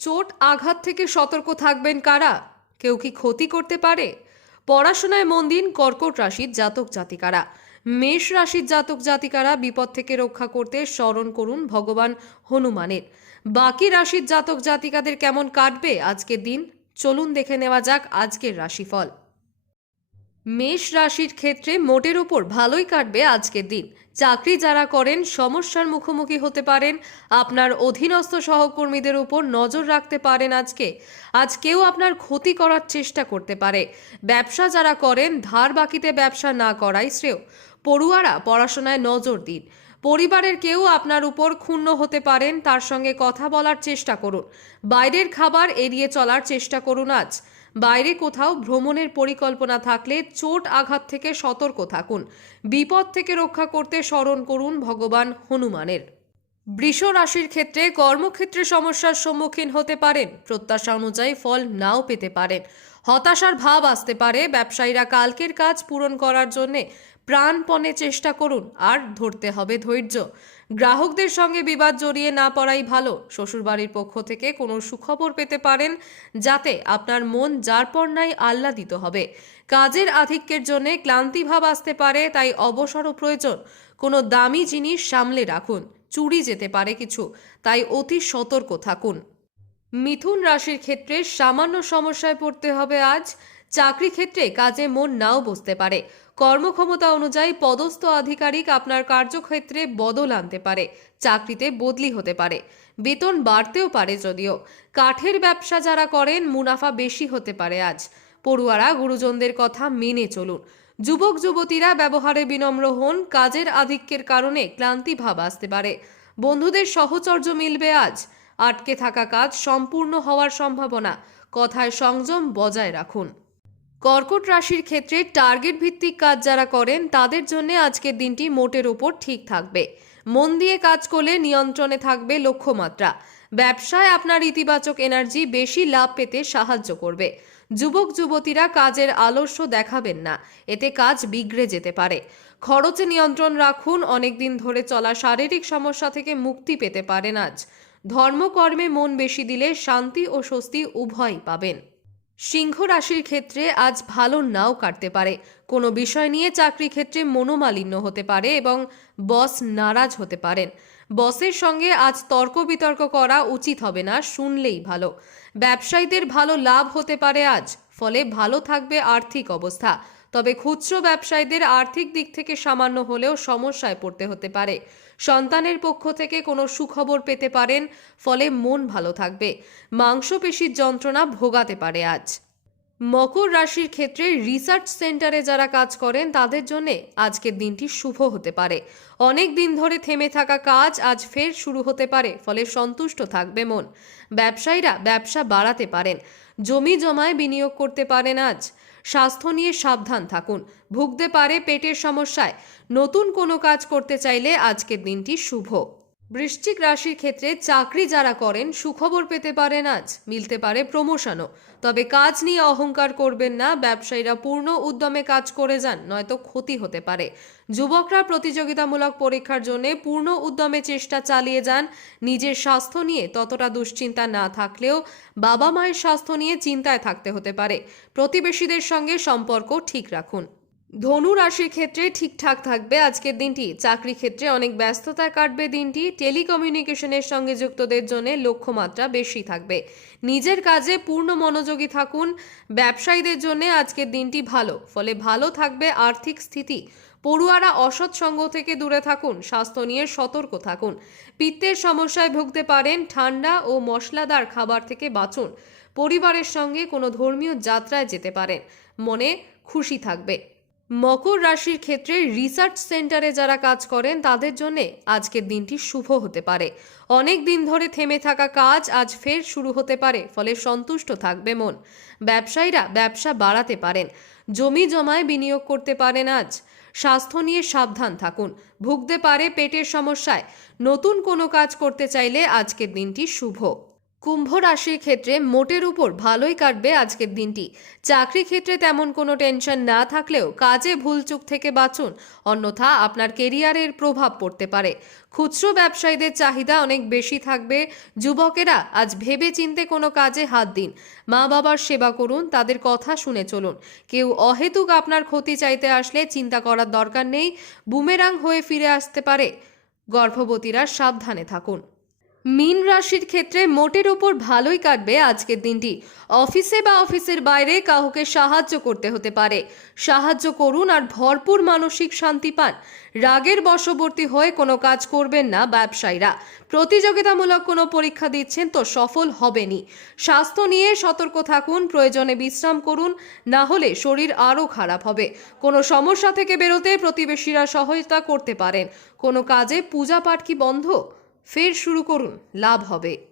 চোট আঘাত থেকে সতর্ক থাকবেন কারা? কেউ কি ক্ষতি করতে পারে? পড়াশোনায় মন দিন কর্কট রাশির জাতক জাতিকারা। মেষ রাশির জাতক জাতিকারা বিপদ থেকে রক্ষা করতে স্মরণ করুন ভগবান হনুমানের। বাকি রাশির জাতক জাতিকাদের কেমন কাটবে আজকের দিন? চলুন দেখে নেওয়া যাক আজকের রাশিফল। মেষ রাশির ক্ষেত্রে মোটের ওপর ভালোই কাটবে আজকের দিন। চাকরি যারা করেন, সমস্যার মুখোমুখি হতে পারেন, আপনার অধীনস্থ সহকর্মীদের উপর নজর রাখতে পারেন আজকে। আজ কেউ আপনার ক্ষতি করার চেষ্টা করতে পারে। ব্যবসা যারা করেন, ধার বাকিতে ব্যবসা না করাই শ্রেয়। পড়ুয়ারা পড়াশোনায় নজর দিন। পরিবারের কেউ আপনার উপর ক্ষুণ্ণ হতে পারেন, তার সঙ্গে কথা বলার চেষ্টা করুন। বাইরের খাবার এড়িয়ে চলার চেষ্টা করুন আজ। বাইরে কোথাও ভ্রমণের পরিকল্পনা থাকলে চোট আঘাত থেকে সতর্ক থাকুন। বিপদ থেকে রক্ষা করতে স্মরণ করুন ভগবান হনুমানের। বৃষ রাশির ক্ষেত্রে কর্মক্ষেত্রে সমস্যার সম্মুখীন হতে পারেন। প্রত্যাশা অনুযায়ী ফল নাও পেতে পারেন। হতাশার ভাব আসতে পারে। ব্যবসায়ীরা কালকের কাজ পূরণ করার জন্যে প্রাণপণে চেষ্টা করুন, আর ধরতে হবে ধৈর্য। গ্রাহকদের সঙ্গে বিবাদ জড়িয়ে না পড়াই ভালো। শ্বশুরবাড়ির পক্ষ থেকে কোনো সুখবর পেতে পারেন, যাতে আপনার মন যার নাই আহ্লাদিত হবে। কাজের আধিক্যের জন্য ক্লান্তিভাব আসতে পারে, তাই অবসরও প্রয়োজন। কোনো দামি জিনিস সামলে রাখুন, চুরি যেতে পারে কিছু, তাই অতি সতর্ক থাকুন। মিথুন রাশির ক্ষেত্রে সামান্য সমস্যায় পড়তে হবে আজ। চাকরি ক্ষেত্রে কাজে মন নাও বসতে পারে। কর্মক্ষমতা অনুযায়ী পদস্থ আধিকারিক আপনার কার্যক্ষেত্রে বদল আনতে পারে, চাকরিতে বদলি হতে পারে। বেতন বাড়তেও পারে যদিও। কাঠের ব্যবসা যারা করেন, মুনাফা বেশি হতে পারে আজ। পড়ুয়ারা, গুরুজনদের কথা মেনে চলুন। যুবক, যুবতীরা ব্যবহারে বিনম্র হন, কাজের আধিক্যের কারণে ক্লান্তি ভাব আসতে পারে। বন্ধুদের সহচর্য মিলবে আজ। আটকে থাকা কাজ সম্পূর্ণ হওয়ার সম্ভাবনা। কথায় সংযম বজায় রাখুন। কর্কট রাশির ক্ষেত্রে টার্গেট ভিত্তিক কাজ যারা করেন, তাদের জন্য আজকের দিনটি মোটের ওপর ঠিক থাকবে। মন দিয়ে কাজ করলে নিয়ন্ত্রণে থাকবে লক্ষ্যমাত্রা। ব্যবসায় আপনার ইতিবাচক এনার্জি বেশি লাভ পেতে সাহায্য করবে। যুবক, যুবতীরা কাজের আলস্য দেখাবেন না, এতে কাজ বিগড়ে যেতে পারে। খরচে নিয়ন্ত্রণ রাখুন, অনেকদিন ধরে চলা শারীরিক সমস্যা থেকে মুক্তি পেতে পারেন আজ। ধর্মকর্মে মন বেশি দিলে শান্তি ও স্বস্তি উভয়ই পাবেন। সিংহ রাশির ক্ষেত্রে আজ ভালো নাও কাটতে পারে। কোনো বিষয় নিয়ে চাকরি ক্ষেত্রে মনোমালিন্য হতে পারে এবং বস নারাজ হতে পারেন। বসের সঙ্গে আজ তর্ক বিতর্ক করা উচিত হবে না, শুনলেই ভালো। ব্যবসায়ীদের ভালো লাভ হতে পারে আজ, ফলে ভালো থাকবে আর্থিক অবস্থা। তবে খুচরো ব্যবসায়ীদের আর্থিক দিক থেকে সামান্য হলেও সমস্যায় পড়তে হতে পারে। সন্তানের পক্ষ থেকে কোনো সুখবর পেতে পারেন, ফলে মন ভালো থাকবে। মাংসপেশির যন্ত্রণা ভোগাতে পারে আজ। মকর রাশির ক্ষেত্রে রিসার্চ সেন্টারে যারা কাজ করেন, তাদের জন্য আজকের দিনটি শুভ হতে পারে। অনেক দিন ধরে থেমে থাকা কাজ আজ ফের শুরু হতে পারে, ফলে সন্তুষ্ট থাকবে মন। ব্যবসায়ীরা ব্যবসা বাড়াতে পারেন। জমি জমায় বিনিয়োগ করতে পারেন আজ। স্বাস্থ্য নিয়ে সাবধান থাকুন। ভুগতে পারে পেটের সমস্যায়। নতুন কোনো কাজ করতে চাইলে আজকের দিনটি শুভ। বৃশ্চিক রাশির ক্ষেত্রে চাকরি যারা করেন, সুখবর পেতে পারেন আজ, মিলতে পারে প্রমোশনও তবে কাজ নিয়ে অহংকার করবেন না, ব্যবসায়ীরা পূর্ণ উদ্যমে কাজ করে যান, নয়তো ক্ষতি হতে পারে। যুবকরা প্রতিযোগিতামূলক পরীক্ষার জন্য পূর্ণ উদ্যমে চেষ্টা চালিয়ে যান, নিজের স্বাস্থ্য নিয়ে ততটা দুশ্চিন্তা না থাকলেও বাবা মায়ের স্বাস্থ্য নিয়ে চিন্তায় থাকতে হতে পারে। প্রতিবেশীদের সঙ্গে সম্পর্ক ঠিক রাখুন। ধনু রাশির ক্ষেত্রে ঠিকঠাক থাকবে আজকের দিনটি। চাকরি ক্ষেত্রে অনেক ব্যস্ততায় কাটবে দিনটি। টেলিকমিউনিকেশনের সঙ্গে যুক্তদের জন্য লক্ষ্যমাত্রা বেশি থাকবে। নিজের কাজে পূর্ণ মনোযোগী থাকুন। ব্যবসায়ীদের জন্য আজকের দিনটি ভালো, ফলে ভালো থাকবে আর্থিক স্থিতি। পড়ুয়ারা অসৎ সঙ্গ থেকে দূরে থাকুন, স্বাস্থ্য নিয়ে সতর্ক থাকুন। পিত্তের সমস্যায় ভুগতে পারেন, ঠান্ডা ও মশলাদার খাবার থেকে বাঁচুন। পরিবারের সঙ্গে কোনো ধর্মীয় যাত্রায় যেতে পারেন। মনে খুশি থাকবে। মকর রাশির ক্ষেত্রে রিসার্চ সেন্টারে যারা কাজ করেন, তাদের জন্য আজকের দিনটি শুভ হতে পারে। অনেক দিন ধরে থেমে থাকা কাজ আজ ফের শুরু হতে পারে, ফলে সন্তুষ্ট থাকবে মন। ব্যবসায়ীরা ব্যবসা বাড়াতে পারেন, জমি জমায় বিনিয়োগ করতে পারেন আজ। স্বাস্থ্য নিয়ে সাবধান থাকুন, ভুগতে পারে পেটের সমস্যায়। নতুন কোনো কাজ করতে চাইলে আজকের দিনটি শুভ। কুম্ভ রাশির ক্ষেত্রে মোটের উপর ভালোই কাটবে আজকের দিনটি। চাকরি ক্ষেত্রে তেমন কোনো টেনশন না থাকলেও কাজে ভুলচুক থেকে বাঁচুন, অন্যথা আপনার কেরিয়ারের প্রভাব পড়তে পারে। খুচরো ব্যবসায়ীদের চাহিদা অনেক বেশি থাকবে। যুবকেরা আজ ভেবে চিনতে কোনো কাজে হাত দিন। মা বাবার সেবা করুন, তাদের কথা শুনে চলুন। কেউ অহেতুক আপনার ক্ষতি চাইতে আসলে চিন্তা করার দরকার নেই। বুমেরাং হয়ে ফিরে আসতে পারে। গর্ভবতীরা সাবধানে থাকুন। মীন রাশির ক্ষেত্রে মোটের ওপর ভালোই কাটবে আজকের দিনটি। অফিসে বা অফিসের বাইরে কাউকে সাহায্য করতে হতে পারে। সাহায্য করুন আর ভরপুর মানসিক শান্তি পান। রাগের বশবর্তী হয়ে কোনো কাজ করবেন না ব্যবসায়ীরা। প্রতিযোগিতামূলক কোনো পরীক্ষা দিচ্ছেন তো সফল হবেনি স্বাস্থ্য নিয়ে সতর্ক থাকুন, প্রয়োজনে বিশ্রাম করুন, না হলে শরীর আরও খারাপ হবে। কোনো সমস্যা থেকে বেরোতে প্রতিবেশীরা সহায়তা করতে পারেন। কোনো কাজে পূজা পাঠ কি বন্ধ? ফের শুরু করুন লাভ হবে।